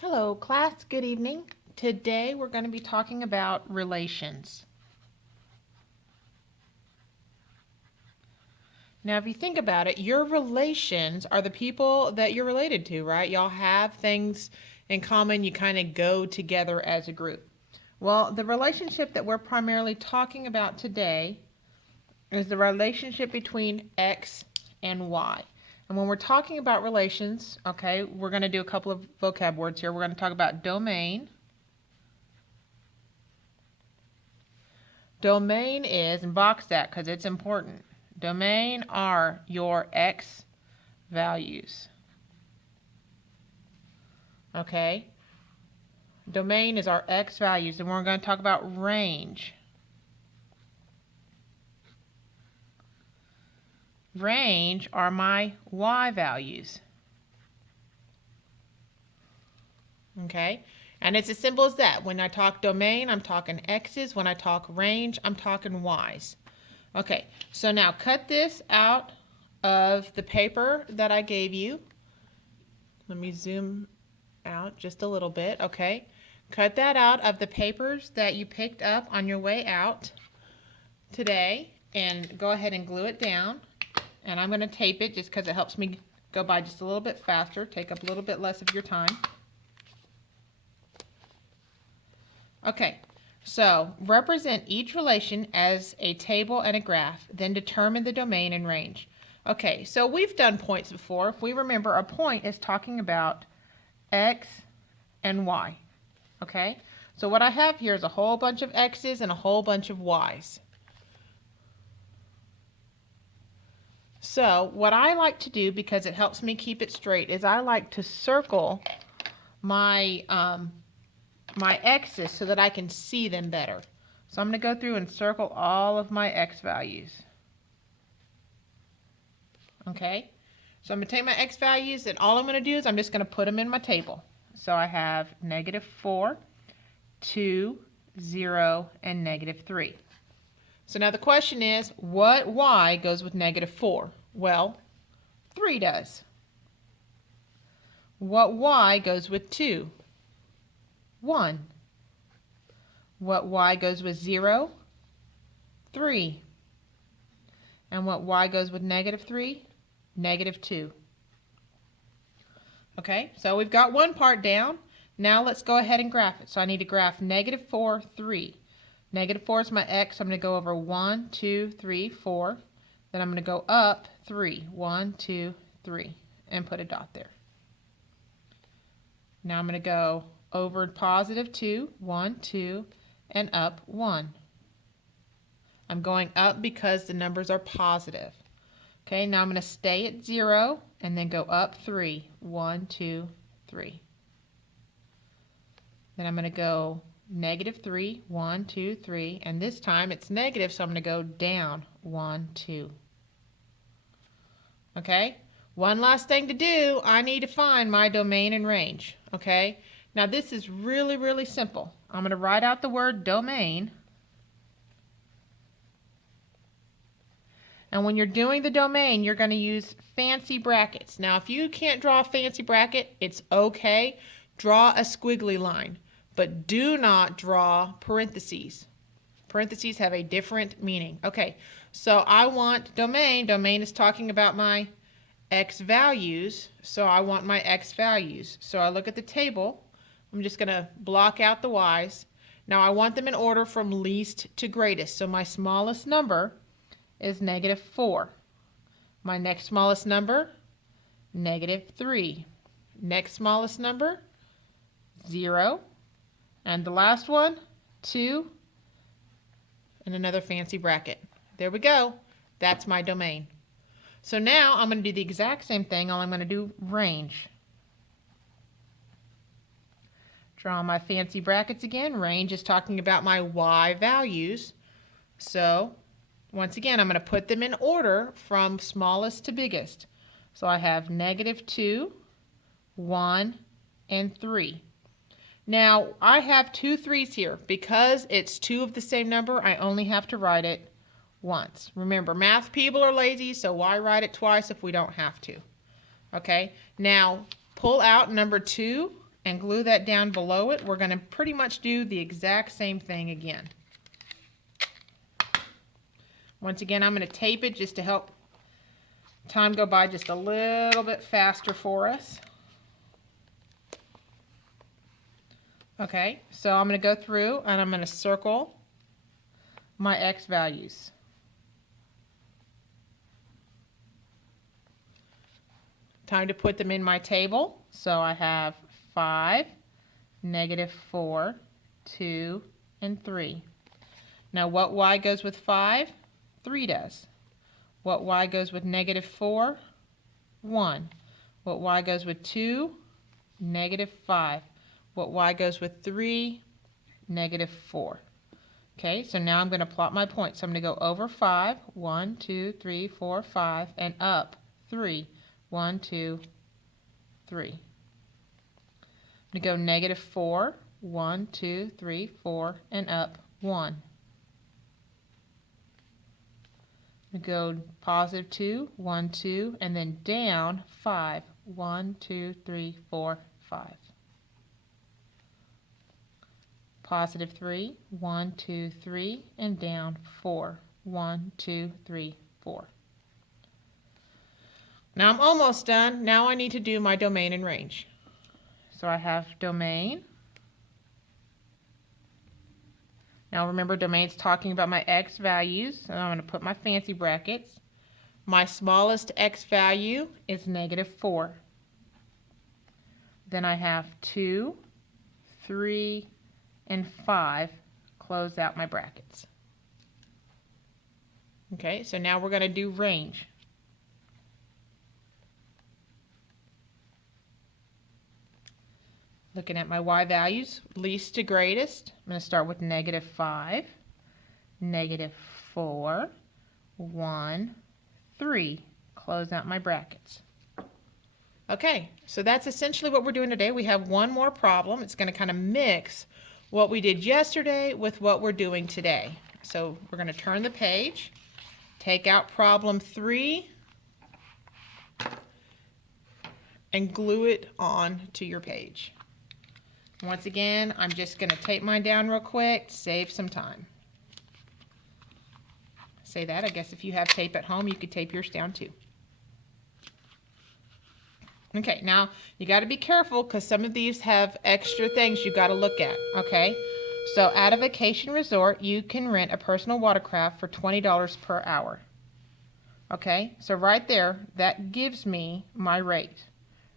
Hello, class. Good evening. Today we're going to be talking about relations. Now, if you think about it, your relations are the people that you're related to, right? Y'all have things in common. You kind of go together as a group. Well, the relationship that we're primarily talking about today is the relationship between X and Y. And when we're talking about relations, okay, we're going to do a couple of vocab words here. We're going to talk about domain. Domain is, and box that because it's important. Domain are your X values. Okay? Domain is our X values, and we're going to talk about range. Range are my Y values. Okay? And it's as simple as that. When I talk domain, I'm talking X's. When I talk range, I'm talking Y's. Okay, so now cut this out of the paper that I gave you. Let me zoom out just a little bit, okay? Cut that out of the papers that you picked up on your way out today and go ahead and glue it down. And I'm going to tape it just because it helps me go by just a little bit faster, take up a little bit less of your time. Okay, so represent each relation as a table and a graph, then determine the domain and range. Okay, so we've done points before. If we remember, a point is talking about X and Y. Okay, so what I have here is a whole bunch of X's and a whole bunch of Y's. So what I like to do, because it helps me keep it straight, is I like to circle my my X's so that I can see them better. So I'm going to go through and circle all of my X values. Okay, so I'm going to take my X values and all I'm going to do is I'm just going to put them in my table. So I have -4, 2, 0, and -3. So now the question is, what Y goes with -4? Well, 3 does. What Y goes with 2? 1. What Y goes with 0? 3. And what Y goes with -3? -2. Okay, so we've got one part down. Now let's go ahead and graph it. So I need to graph -4, 3. -4 is my X, so I'm going to go over 1, 2, 3, 4. Then I'm going to go up 3. 1, 2, 3. And put a dot there. Now I'm going to go over +2, 1, 2, and up 1. I'm going up because the numbers are positive. Okay, now I'm going to stay at 0 and then go up 3. 1, 2, 3. Then I'm going to go -3, 1, 2, 3, and this time it's negative, so I'm going to go down 1, 2. Okay, one last thing to do, I need to find my domain and range. Okay, now this is really, really simple. I'm going to write out the word domain. And when you're doing the domain, you're going to use fancy brackets. Now, if you can't draw a fancy bracket, it's okay. Draw a squiggly line, but do not draw parentheses. Parentheses have a different meaning. Okay, so I want domain. Domain is talking about my X values, so I want my X values. So I look at the table. I'm just going to block out the Y's. Now, I want them in order from least to greatest. So my smallest number is -4. My next smallest number, -3. Next smallest number, 0. And the last one, 2, and another fancy bracket. There we go. That's my domain. So now I'm going to do the exact same thing, only I'm going to do range. Draw my fancy brackets again. Range is talking about my Y values. So once again, I'm going to put them in order from smallest to biggest. So I have -2, 1, and 3. Now, I have 2 3's here. Because it's 2 of the same number, I only have to write it once. Remember, math people are lazy, so why write it twice if we don't have to? Okay, now pull out number 2 and glue that down below it. We're going to pretty much do the exact same thing again. Once again, I'm going to tape it just to help time go by just a little bit faster for us. Okay, so I'm going to go through and I'm going to circle my X values. Time to put them in my table. So I have 5, -4, 2, and 3. Now what Y goes with 5? 3 does. What Y goes with -4? 1. What Y goes with 2? -5. What Y goes with 3? -4. Okay, so now I'm going to plot my points. So I'm going to go over 5, 1, 2, 3, 4, 5, and up 3, 1, 2, 3. I'm going to go -4, 1, 2, 3, 4, and up 1. I'm going to go +2, 1, 2, and then down 5, 1, 2, 3, 4, 5. +3, 1, 2, 3, and down 4, 1, 2, 3, 4. Now I'm almost done. Now I need to do my domain and range. So I have domain. Now remember, domain's talking about my X values, and I'm going to put my fancy brackets. My smallest X value is -4. Then I have 2, 3, and 5 close out my brackets. Okay, so now we're going to do range. Looking at my Y values, least to greatest, I'm going to start with -5, -4, 1, 3. Close out my brackets. Okay, so that's essentially what we're doing today. We have one more problem. It's going to kind of mix what we did yesterday with what we're doing today. So we're going to turn the page, take out problem 3, and glue it on to your page. Once again, I'm just going to tape mine down real quick to save some time. Say that, I guess if you have tape at home, you could tape yours down too. Okay, now you got to be careful because some of these have extra things you got to look at, okay? So at a vacation resort, you can rent a personal watercraft for $20 per hour. Okay, so right there, that gives me my rate,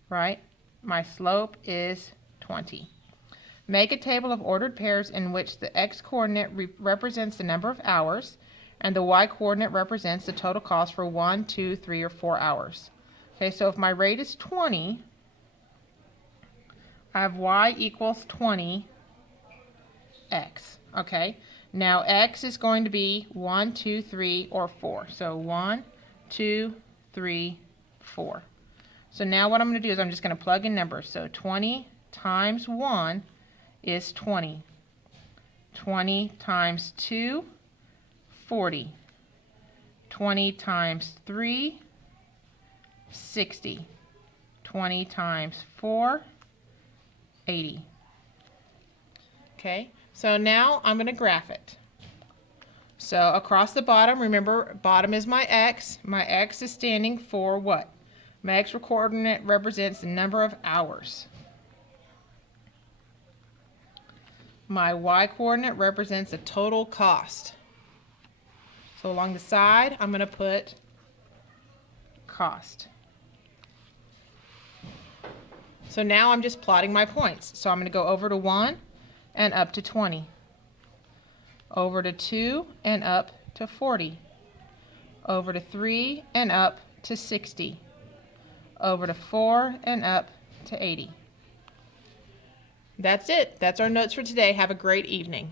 right? My slope is 20. Make a table of ordered pairs in which the x-coordinate represents the number of hours and the y-coordinate represents the total cost for 1, 2, 3, or 4 hours. Okay, so if my rate is 20, I have y equals 20 x. Okay, now x is going to be 1, 2, 3, or 4. So 1, 2, 3, 4. So now what I'm going to do is I'm just going to plug in numbers. So 20 times 1 is 20. 20 times 2, 40. 20 times 3, 60. 20 times 4, 80. Okay, so now I'm going to graph it. So across the bottom, remember, bottom is my x. My x is standing for what? My x coordinate represents the number of hours. My y coordinate represents the total cost. So along the side, I'm going to put cost. So now I'm just plotting my points. So I'm going to go over to 1 and up to 20. Over to 2 and up to 40. Over to 3 and up to 60. Over to 4 and up to 80. That's it. That's our notes for today. Have a great evening.